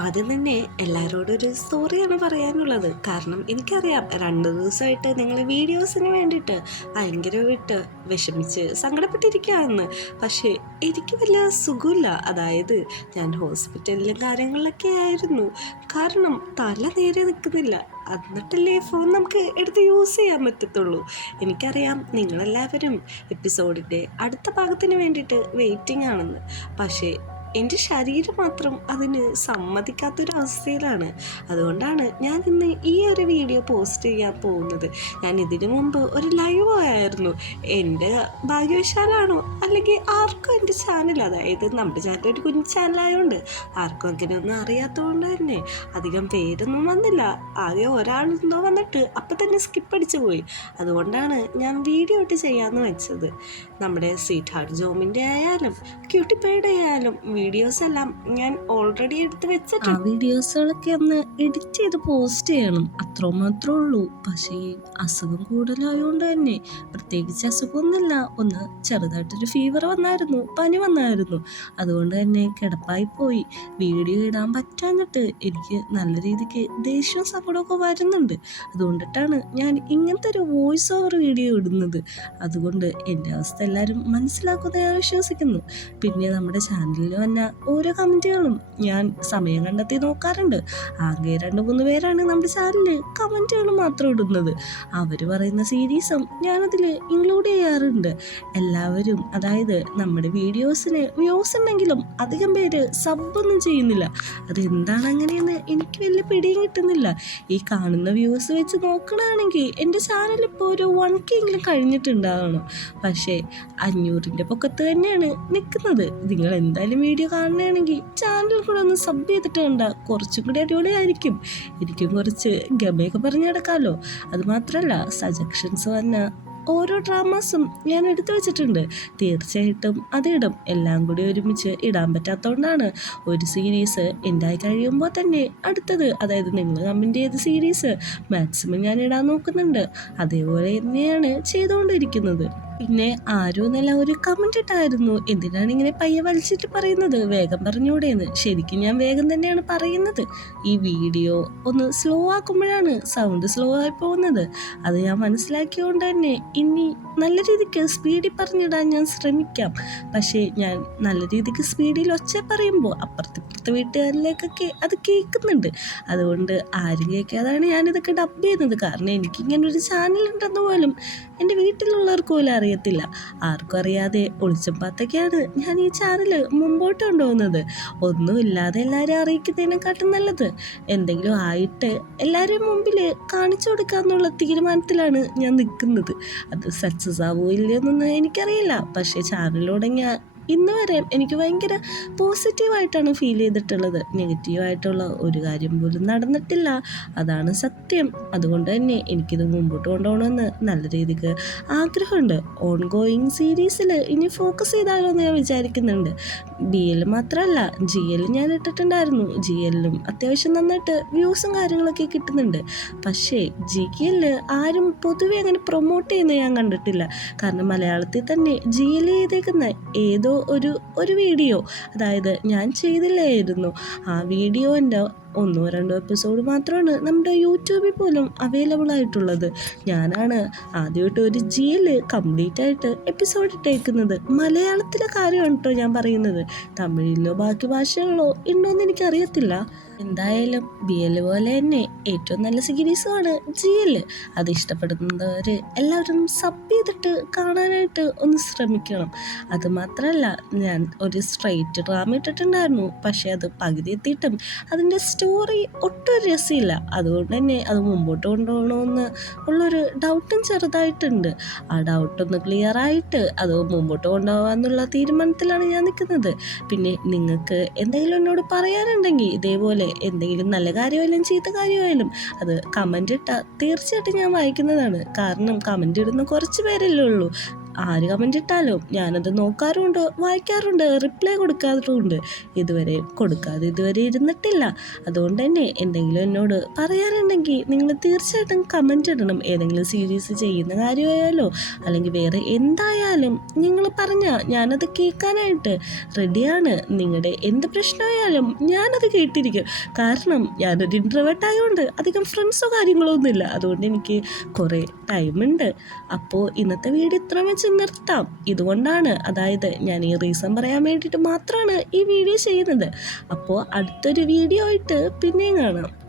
ആദ്യം തന്നെ എല്ലാവരോടും ഒരു സോറിയാണ് പറയാനുള്ളത്. കാരണം എനിക്കറിയാം 2 ദിവസമായിട്ട് നിങ്ങൾ വീഡിയോസിന് വേണ്ടിയിട്ട് ഭയങ്കരമായിട്ട് വിഷമിച്ച് സങ്കടപ്പെട്ടിരിക്കുകയാണെന്ന്. പക്ഷേ എനിക്ക് വലിയ സുഖമില്ല. അതായത് ഞാൻ ഹോസ്പിറ്റലിലും കാര്യങ്ങളിലൊക്കെ ആയിരുന്നു. കാരണം തല നേരെ നിൽക്കുന്നില്ല. എന്നിട്ടല്ലേ ഫോൺ നമുക്ക് എടുത്ത് യൂസ് ചെയ്യാൻ പറ്റത്തുള്ളൂ. എനിക്കറിയാം നിങ്ങളെല്ലാവരും എപ്പിസോഡിൻ്റെ അടുത്ത ഭാഗത്തിന് വേണ്ടിയിട്ട് വെയിറ്റിംഗ് ആണെന്ന്. പക്ഷേ എൻ്റെ ശരീരം മാത്രം അതിന് സമ്മതിക്കാത്തൊരവസ്ഥയിലാണ്. അതുകൊണ്ടാണ് ഞാൻ ഇന്ന് ഈ ഒരു വീഡിയോ പോസ്റ്റ് ചെയ്യാൻ പോകുന്നത്. ഞാൻ ഇതിനു മുമ്പ് ഒരു ലൈവ് ആയിരുന്നു. എൻ്റെ ഭാഗ്യവശാലാണോ അല്ലെങ്കിൽ ആർക്കും എൻ്റെ ചാനൽ, അതായത് നമ്മുടെ ചാനൽ ഒരു കുഞ്ഞു ചാനലായതുകൊണ്ട് ആർക്കും അങ്ങനെയൊന്നും അറിയാത്തതുകൊണ്ട് തന്നെ അധികം പേരൊന്നും വന്നില്ല. ആകെ ഒരാളെന്തോ വന്നിട്ട് അപ്പം തന്നെ സ്കിപ്പ് അടിച്ചു പോയി. അതുകൊണ്ടാണ് ഞാൻ വീഡിയോ ഇട്ട് ചെയ്യാമെന്ന് വെച്ചത്. നമ്മുടെ സ്വീറ്റ് ഹാർട്ട് ജോമിൻ്റെ ആയാലും ക്യൂട്ടിപ്പേയുടെ ആയാലും വീഡിയോസ് എല്ലാം ഞാൻ ഓൾറെഡി എടുത്ത് വെച്ചിട്ടുണ്ട്. ആ വീഡിയോസുകളൊക്കെ ഒന്ന് എഡിറ്റ് ചെയ്ത് പോസ്റ്റ് ചെയ്യണം, അത്ര മാത്രമേ ഉള്ളൂ. പക്ഷേ അസുഖം കൂടുതലായതുകൊണ്ട് തന്നെ പ്രത്യേകിച്ച് അസുഖമൊന്നുമില്ല. ഒന്ന് ചെറുതായിട്ടൊരു ഫീവർ വന്നായിരുന്നു, പനി വന്നായിരുന്നു. അതുകൊണ്ട് തന്നെ കിടപ്പായി പോയി. വീഡിയോ ഇടാൻ പറ്റാഞ്ഞിട്ട് എനിക്ക് നല്ല രീതിക്ക് ദേഷ്യവും സങ്കടമൊക്കെ വരുന്നുണ്ട്. അതുകൊണ്ടിട്ടാണ് ഞാൻ ഇങ്ങനത്തെ ഒരു വോയിസ് ഓവർ വീഡിയോ ഇടുന്നത്. അതുകൊണ്ട് എൻ്റെ അവസ്ഥ എല്ലാവരും മനസ്സിലാക്കുന്ന ഞാൻ വിശ്വസിക്കുന്നു. പിന്നെ നമ്മുടെ ചാനലിൽ വന്ന ഓരോ കമൻറ്റുകളും ഞാൻ സമയം കണ്ടെത്തി നോക്കാറുണ്ട്. ആകെ 2-3 പേരാണ് നമ്മുടെ ചാനലിൽ കമൻറ്റുകൾ മാത്രം ഇടുന്നത്. അവർ പറയുന്ന സീരീസും ഞാനതിൽ ഇൻക്ലൂഡ് ചെയ്യാറുണ്ട്. എല്ലാവരും, അതായത് നമ്മുടെ വീഡിയോസിന് വ്യൂസ് ഉണ്ടെങ്കിലും അധികം പേര് സബ്ബൊന്നും ചെയ്യുന്നില്ല. അതെന്താണ് അങ്ങനെയെന്ന് എനിക്ക് വലിയ പിടിയും കിട്ടുന്നില്ല. ഈ കാണുന്ന വ്യൂസ് വെച്ച് നോക്കണമെങ്കിൽ എൻ്റെ ചാനൽ ഇപ്പോൾ ഒരു 1K എങ്കിലും കഴിഞ്ഞിട്ടുണ്ടാകണം. പക്ഷേ 500ൻ്റെ പൊക്കത്ത് തന്നെയാണ് നിൽക്കുന്നത്. നിങ്ങൾ എന്തായാലും വീഡിയോ കാണുകയാണെങ്കിൽ ചാനൽ കൂടെ ഒന്ന് സബ് ചെയ്തിട്ട് കണ്ട കുറച്ചും കൂടി അടിപൊളിയായിരിക്കും. എനിക്കും കുറച്ച് ഗമയൊക്കെ പറഞ്ഞു കിടക്കാമല്ലോ. അതുമാത്രമല്ല സജഷൻസ് വന്ന ഓരോ ഡ്രാമാസും ഞാൻ എടുത്തു വെച്ചിട്ടുണ്ട്. തീർച്ചയായിട്ടും അതിടും. എല്ലാം കൂടി ഒരുമിച്ച് ഇടാൻ പറ്റാത്തതുകൊണ്ടാണ് ഒരു സീരീസ് ഉണ്ടായി കഴിയുമ്പോൾ തന്നെ അടുത്തത്, അതായത് നിങ്ങൾ കമൻറ്റ് ചെയ്ത സീരീസ് മാക്സിമം ഞാൻ ഇടാൻ നോക്കുന്നുണ്ട്. അതേപോലെ തന്നെയാണ് ചെയ്തുകൊണ്ടിരിക്കുന്നത്. പിന്നെ ആരും എന്നല്ല ഒരു കമൻറ്റ് ഇട്ടായിരുന്നു, എന്തിനാണ് ഇങ്ങനെ പയ്യെ വലിച്ചിട്ട് പറയുന്നത്, വേഗം പറഞ്ഞൂടെയെന്ന്. ശരിക്കും ഞാൻ വേഗം തന്നെയാണ് പറയുന്നത്. ഈ വീഡിയോ ഒന്ന് സ്ലോ ആക്കുമ്പോഴാണ് സൗണ്ട് സ്ലോ ആയി പോകുന്നത്. അത് ഞാൻ മനസ്സിലാക്കിയതുകൊണ്ട് തന്നെ ഇനി നല്ല രീതിക്ക് സ്പീഡിൽ പറഞ്ഞിടാൻ ഞാൻ ശ്രമിക്കാം. പക്ഷേ ഞാൻ നല്ല രീതിക്ക് സ്പീഡിൽ ഒച്ച പറയുമ്പോൾ അപ്പുറത്തെ വീട്ടുകാരിലേക്കൊക്കെ അത് കേൾക്കുന്നുണ്ട്. അതുകൊണ്ട് ആരും കേൾക്കാതാണ് ഞാനിതൊക്കെ ഡബ് ചെയ്യുന്നത്. കാരണം എനിക്കിങ്ങനെ ഒരു ചാനൽ ഉണ്ടെന്ന് പോലും എൻ്റെ വീട്ടിലുള്ളവർക്ക് പോലും അറിയത്തില്ല. ആർക്കും അറിയാതെ ഒളിച്ചും പാത്തൊക്കെയാണ് ഞാൻ ഈ ചാനൽ മുമ്പോട്ട് കൊണ്ടുപോകുന്നത്. ഒന്നുമില്ലാതെ എല്ലാവരും അറിയിക്കുന്നതിനെക്കാട്ടും നല്ലത് എന്തെങ്കിലും ആയിട്ട് എല്ലാവരും മുമ്പിൽ കാണിച്ചു കൊടുക്കാമെന്നുള്ള തീരുമാനത്തിലാണ് ഞാൻ നിൽക്കുന്നത്. അത് സക്സസ് ആവോ ഇല്ലയെന്നൊന്നും എനിക്കറിയില്ല. പക്ഷേ ചാനലിലൂടെ ഞാൻ ഇന്ന് വരെ എനിക്ക് ഭയങ്കര പോസിറ്റീവായിട്ടാണ് ഫീൽ ചെയ്തിട്ടുള്ളത്. നെഗറ്റീവായിട്ടുള്ള ഒരു കാര്യം പോലും നടന്നിട്ടില്ല. അതാണ് സത്യം. അതുകൊണ്ട് തന്നെ എനിക്കിത് മുമ്പോട്ട് കൊണ്ടുപോകണമെന്ന് നല്ല രീതിക്ക് ആഗ്രഹമുണ്ട്. ഓൺ ഗോയിങ് സീരീസിൽ ഇനി ഫോക്കസ് ചെയ്താലോ എന്ന് ഞാൻ വിചാരിക്കുന്നുണ്ട്. BL മാത്രമല്ല GL ഞാൻ ഇട്ടിട്ടുണ്ടായിരുന്നു. GLലും അത്യാവശ്യം നന്നായിട്ട് വ്യൂസും കാര്യങ്ങളൊക്കെ കിട്ടുന്നുണ്ട്. പക്ഷേ GL ആരും പൊതുവെ അങ്ങനെ പ്രൊമോട്ട് ചെയ്യുന്നത് ഞാൻ കണ്ടിട്ടില്ല. കാരണം മലയാളത്തിൽ തന്നെ GL ചെയ്തേക്കുന്ന ഏതോ ഒരു വീഡിയോ, അതായത് ഞാൻ ചെയ്തില്ലായിരുന്നു. ആ വീഡിയോൻ്റെ 1-2 എപ്പിസോഡ് മാത്രമാണ് നമ്മുടെ യൂട്യൂബിൽ പോലും അവൈലബിൾ ആയിട്ടുള്ളത്. ഞാനാണ് ആദ്യമായിട്ട് ഒരു GL കംപ്ലീറ്റ് ആയിട്ട് എപ്പിസോഡ് ഇട്ടേക്കുന്നത്. മലയാളത്തിലെ കാര്യമാണ് കേട്ടോ ഞാൻ പറയുന്നത്. തമിഴിലോ ബാക്കി ഭാഷകളിലോ ഉണ്ടോയെന്ന് എനിക്കറിയത്തില്ല. എന്തായാലും BL പോലെ തന്നെ ഏറ്റവും നല്ല സീരീസുമാണ് GL. അത് ഇഷ്ടപ്പെടുന്നവർ എല്ലാവരും സബ് ചെയ്തിട്ട് കാണാനായിട്ട് ഒന്ന് ശ്രമിക്കണം. അതുമാത്രമല്ല ഞാൻ ഒരു സ്ട്രൈറ്റ് ഡ്രാമ ഇട്ടിട്ടുണ്ടായിരുന്നു. പക്ഷേ അത് പകുതി എത്തിയിട്ടും അതിൻ്റെ സ്റ്റോറി ഒട്ടും രസമില്ല. അതുകൊണ്ട് തന്നെ അത് മുമ്പോട്ട് കൊണ്ടുപോകണമെന്ന് ഉള്ളൊരു ഡൗട്ടും ചെറുതായിട്ടുണ്ട്. ആ ഡൗട്ടൊന്ന് ക്ലിയർ ആയിട്ട് അത് മുമ്പോട്ട് കൊണ്ടുപോകാമെന്നുള്ള തീരുമാനത്തിലാണ് ഞാൻ നിൽക്കുന്നത്. പിന്നെ നിങ്ങൾക്ക് എന്തെങ്കിലും എന്നോട് പറയാനുണ്ടെങ്കിൽ ഇതേപോലെ എന്തെങ്കിലും നല്ല കാര്യമായാലും ചീത്ത കാര്യമായാലും അത് കമൻ്റ് ഇട്ടാൽ തീർച്ചയായിട്ടും ഞാൻ വായിക്കുന്നതാണ്. കാരണം കമൻ്റ് ഇടുന്ന കുറച്ച് പേരല്ലേ ഉള്ളൂ. ആര് കമൻ്റ് ഇട്ടാലും ഞാനത് നോക്കാറുണ്ട്, വായിക്കാറുണ്ട്, റിപ്ലൈ കൊടുക്കാറുണ്ട്. ഇതുവരെ ഇരുന്നിട്ടില്ല. അതുകൊണ്ട് തന്നെ എന്തെങ്കിലും എന്നോട് പറയാനുണ്ടെങ്കിൽ നിങ്ങൾ തീർച്ചയായിട്ടും കമൻ്റ് ഇടണം. ഏതെങ്കിലും സീരീസ് ചെയ്യുന്ന കാര്യമായാലോ അല്ലെങ്കിൽ വേറെ എന്തായാലും നിങ്ങൾ പറഞ്ഞാൽ ഞാനത് കേൾക്കാനായിട്ട് റെഡിയാണ്. നിങ്ങളുടെ എന്ത് പ്രശ്നമായാലും ഞാനത് കേട്ടിരിക്കും. കാരണം ഞാനൊരു ഇൻട്രോവേർട്ട് ആയതുകൊണ്ട് അധികം ഫ്രണ്ട്സോ കാര്യങ്ങളോ ഒന്നുമില്ല. അതുകൊണ്ട് എനിക്ക് കുറേ ടൈമുണ്ട്. അപ്പോൾ ഇന്നത്തെ വീഡിയോ ഇത്ര വെച്ച് നിർത്താം. ഇതുകൊണ്ടാണ്, അതായത് ഞാൻ ഈ റീസൺ പറയാൻ വേണ്ടിയിട്ട് മാത്രമാണ് ഈ വീഡിയോ ചെയ്യുന്നത്. അപ്പോൾ അടുത്തൊരു വീഡിയോ ആയിട്ട് പിന്നെയും കാണാം.